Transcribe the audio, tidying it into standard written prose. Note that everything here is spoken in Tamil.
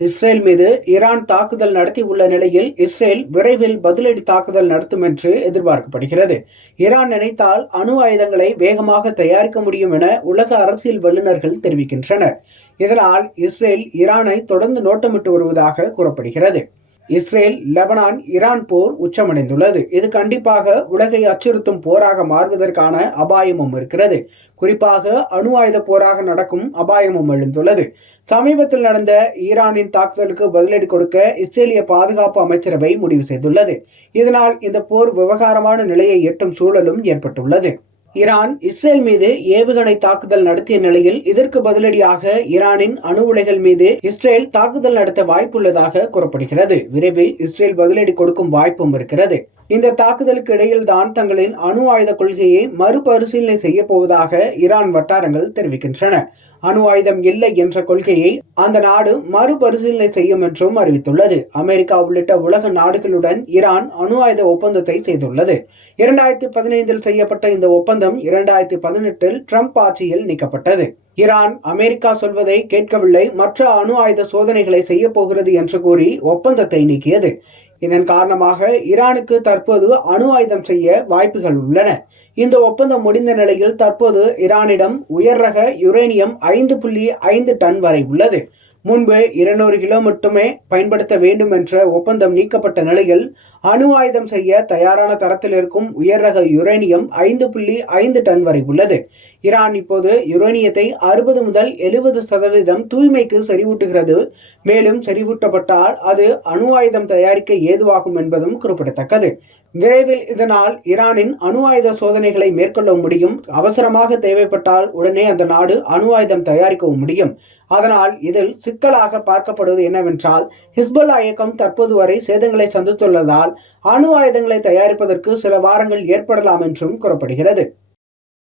இஸ்ரேல் மீது ஈரான் தாக்குதல் நடத்தியுள்ள நிலையில் இஸ்ரேல் விரைவில் பதிலடி தாக்குதல் நடத்தும் என்று எதிர்பார்க்கப்படுகிறது. ஈரான் நினைத்தால் அணு ஆயுதங்களை வேகமாக தயாரிக்க முடியும் என உலக அரசியல் வல்லுநர்கள் தெரிவிக்கின்றனர். இதனால் இஸ்ரேல் ஈரானை தொடர்ந்து நோட்டமிட்டு வருவதாக கூறப்படுகிறது. இஸ்ரேல் லெபனான் ஈரான் போர் உச்சமடைந்துள்ளது. இது கண்டிப்பாக உலகை அச்சுறுத்தும் போராக மாறுவதற்கான அபாயமும் இருக்கிறது. குறிப்பாக அணு ஆயுத போராக நடக்கும் அபாயமும் எழுந்துள்ளது. சமீபத்தில் நடந்த ஈரானின் தாக்குதலுக்கு பதிலடி கொடுக்க இஸ்ரேலிய பாதுகாப்பு அமைச்சரவை முடிவு செய்துள்ளது. இதனால் இந்த போர் விவகாரமான நிலையை எட்டும் சூழலும் ஏற்பட்டுள்ளது. ஈரான் இஸ்ரேல் மீது ஏவுகணை தாக்குதல் நடத்திய நிலையில் இதற்கு பதிலடியாக ஈரானின் அணு உலைகள் மீது இஸ்ரேல் தாக்குதல் நடத்த வாய்ப்புள்ளதாக கூறப்படுகிறது. விரைவில் இஸ்ரேல் பதிலடி கொடுக்கும் வாய்ப்பும் இருக்கிறது. இந்த தாக்குதலுக்கு இடையில் தான் தங்களின் அணு ஆயுத கொள்கையை மறுபரிசீலனை செய்ய போவதாக ஈரான் வட்டாரங்கள் தெரிவிக்கின்றன. அணு ஆயுதம் இல்லை என்ற கொள்கையை அந்த நாடு மறுபரிசீலனை செய்யும் என்றும் அறிவித்துள்ளது. அமெரிக்கா உள்ளிட்ட உலக நாடுகளுடன் ஈரான் அணு ஆயுத ஒப்பந்தத்தை செய்துள்ளது. 2015 செய்யப்பட்ட இந்த ஒப்பந்தம் 2018 ட்ரம்ப் ஆட்சியில் நீக்கப்பட்டது. ஈரான் அமெரிக்கா சொல்வதை கேட்கவில்லை, மற்ற அணு ஆயுத சோதனைகளை செய்ய போகிறது என்று கூறி ஒப்பந்தத்தை நீக்கியது. இதன் காரணமாக ஈரானுக்கு தற்போது அணு ஆயுதம் செய்ய வாய்ப்புகள் உள்ளன. இந்த ஒப்பந்தம் முடிந்த நிலையில் தற்போது ஈரானிடம் உயர் ரக யுரேனியம் 5.5 டன் வரை உள்ளது. முன்பு 200 கிலோ மட்டுமே பயன்படுத்த வேண்டும் என்ற ஒப்பந்தம் நீக்கப்பட்ட நிலையில் அணு ஆயுதம் செய்ய தயாரான தரத்தில் இருக்கும் உயர் ரக யுரேனியம் 5.5 டன் வரை உள்ளது. ஈரான் இப்போது யுரேனியத்தை 60 முதல் 70% தூய்மைக்கு செறிவூட்டுகிறது. மேலும் செறிவூட்டப்பட்டால் அது அணு ஆயுதம் தயாரிக்க ஏதுவாகும் என்பதும் குறிப்பிடத்தக்கது. விரைவில் இதனால் ஈரானின் அணு ஆயுத சோதனைகளை மேற்கொள்ள முடியும். அவசரமாக தேவைப்பட்டால் உடனே அந்த நாடு அணு ஆயுதம் தயாரிக்கவும் முடியும். அதனால் இதில் சிக்கலாக பார்க்கப்படுவது என்னவென்றால், ஹிஸ்புல்லா இயக்கம் தற்போது வரை சேதங்களை சந்தித்துள்ளதால் அணு ஆயுதங்களை தயாரிப்பதற்கு சில வாரங்கள் ஏற்படலாம் என்றும் கூறப்படுகிறது.